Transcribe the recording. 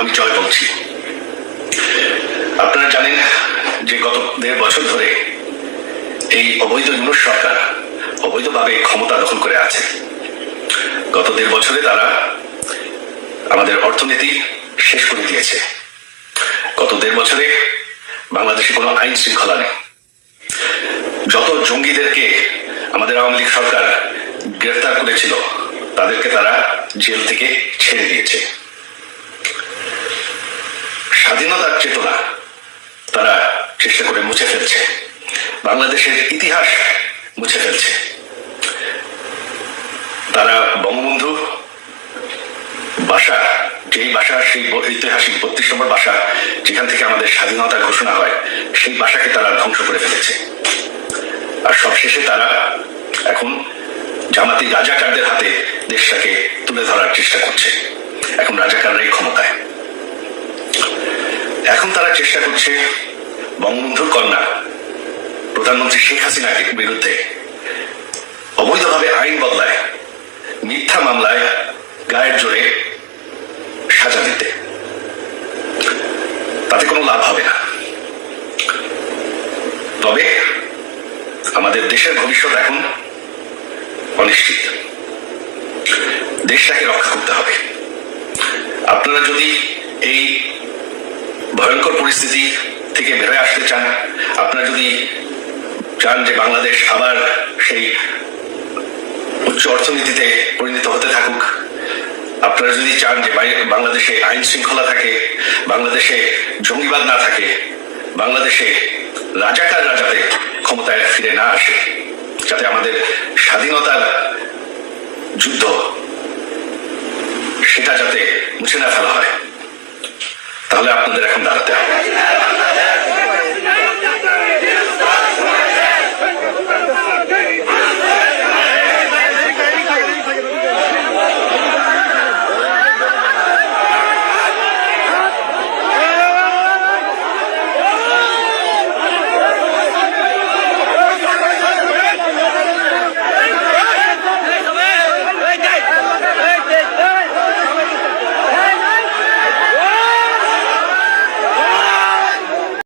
আমি জয় বলছি। আপনারা জানেন যে গত 1.5 বছর ধরে এই অবৈধ ইউনূস সরকার অবৈধভাবে ক্ষমতা দখল করে আছে। গত 1.5 বছরে তারা আমাদের অর্থনীতি শেষ করে দিয়েছে। গত 1.5 বছরে বাংলাদেশে কোনো আইন শৃঙ্খলা নেই। যত জঙ্গিদেরকে আমাদের আওয়ামী লীগ সরকার গ্রেফতার করেছিল তাদেরকে তারা জেল থেকে ছেড়ে দিয়েছে। স্বাধীনতার চেতনা তারা চেষ্টা করে মুছে ফেলছে, বাংলাদেশের ইতিহাস মুছে ফেলছে। তারা বঙ্গবন্ধু বাসা, যেই বাসা, সেই ঐতিহাসিক 32 নম্বর বাসা যেখান থেকে আমাদের স্বাধীনতার ঘোষণা হয়, সেই বাসাকে তারা ধ্বংস করে ফেলেছে। আর সবশেষে তারা এখন জামাতি রাজাকারদের হাতে দেশটাকে তুলে ধরার চেষ্টা করছে। এখন রাজাকাররাই ক্ষমতায়। এখন তারা চেষ্টা করছে বঙ্গবন্ধুর কন্যা প্রধানমন্ত্রী শেখ হাসিনার বিরুদ্ধে অবৈধভাবে আইন বদলায়, মিথ্যা মামলায় গায়ের জোরে সাজা দিতে। তাতে কোনো লাভ হবে না। তবে আমাদের দেশের ভবিষ্যৎ এখন অনিশ্চিত। দেশটাকে রক্ষা করতে হবে। আপনারা যদি এই ভয়ঙ্কর পরিস্থিতি থেকে বেরোয় আসতে চান, আপনারা যদি চান যে বাংলাদেশ আবার সেই উচ্চ অর্থনীতিতে পরিণত হতে থাকুক, আপনারা যদি চান যে বাংলাদেশে আইন শৃঙ্খলা থাকে, বাংলাদেশে জঙ্গিবাদ না থাকে, বাংলাদেশে রাজাকাররা যাতে ক্ষমতায় ফিরে না আসে, যাতে আমাদের স্বাধীনতার যুদ্ধ সেটা যাতে মুছে না ফেলা হয়, তাহলে আপনাদের এখন দাঁড়াতে হবে।